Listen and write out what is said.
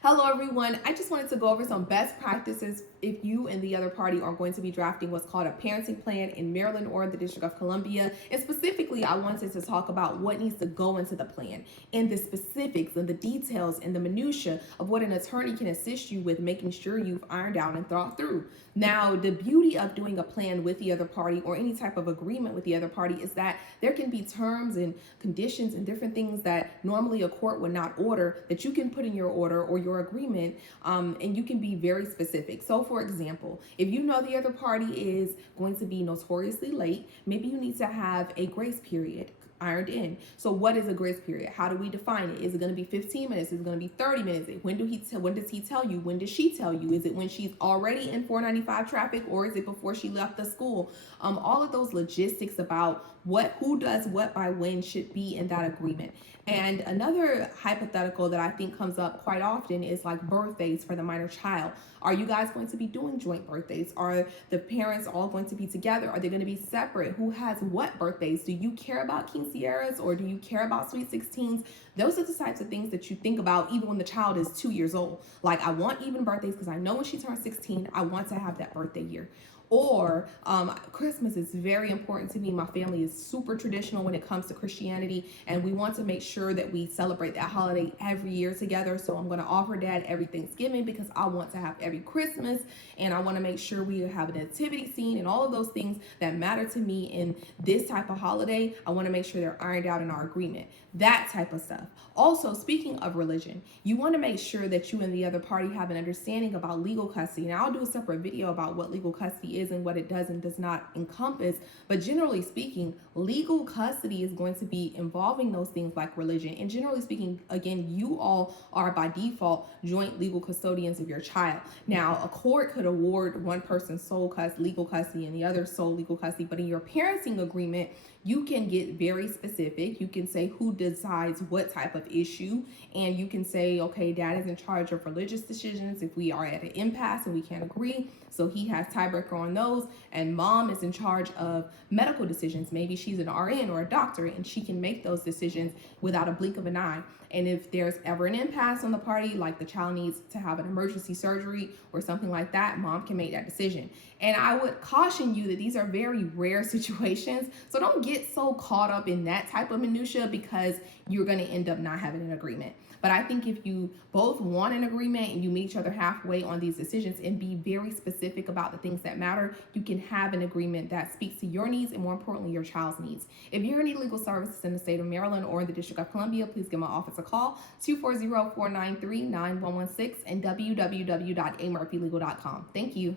Hello, everyone. I just wanted to go over some best practices if you and the other party are going to be drafting what's called a parenting plan in Maryland or the District of Columbia. And specifically, I wanted to talk about what needs to go into the plan and the specifics and the details and the minutia of what an attorney can assist you with making sure you've ironed out and thought through. Now, the beauty of doing a plan with the other party or any type of agreement with the other party is that there can be terms and conditions and different things that normally a court would not order that you can put in your order or your agreement, and you can be very specific. So, for example, if you know the other party is going to be notoriously late, maybe you need to have a grace period ironed in. So what is a grace period? How do we define it? Is it going to be 15 minutes? Is it going to be 30 minutes? When does he tell you? When does she tell you? Is it when she's already in 495 traffic, or is it before she left the school? All of those logistics about who does what by when should be in that agreement. And another hypothetical that I think comes up quite often is like birthdays for the minor child. Are you guys going to be doing joint birthdays? Are the parents all going to be together? Are they going to be separate? Who has what birthdays? Do you care about quinceañeras or do you care about sweet 16s? Those are the types of things that you think about even when the child is 2 years old. Like, I want even birthdays because I know when she turns 16, I want to have that birthday year. Or Christmas is very important to me. My family is super traditional when it comes to Christianity, and we want to make sure that we celebrate that holiday every year together. So I'm going to offer Dad every Thanksgiving because I want to have every Christmas, and I want to make sure we have a nativity scene and all of those things that matter to me in this type of holiday. I want to make sure they're ironed out in our agreement. That type of stuff. Also, speaking of religion, you want to make sure that you and the other party have an understanding about legal custody. And I'll do a separate video about what legal custody is and what it does and does not encompass. But generally speaking, legal custody is going to be involving those things like religion. And generally speaking, again, you all are by default joint legal custodians of your child. Now, a court could award one person sole legal custody and the other sole legal custody. But in your parenting agreement, you can get very specific. You can say who decides what type of issue, and you can say, okay, Dad is in charge of religious decisions if we are at an impasse and we can't agree, so he has tiebreaker on those, and Mom is in charge of medical decisions. Maybe she's an RN or a doctor and she can make those decisions without a blink of an eye. And if there's ever an impasse on the party, like the child needs to have an emergency surgery or something like that, Mom can make that decision. And I would caution you that these are very rare situations, so don't get so caught up in that type of minutia because you're going to end up not having an agreement. But I think if you both want an agreement and you meet each other halfway on these decisions and be very specific about the things that matter, you can have an agreement that speaks to your needs and, more importantly, your child's needs. If you need legal services in the state of Maryland or in the District of Columbia, please give my office a call, 240-493-9116 and www.amurphylegal.com. Thank you.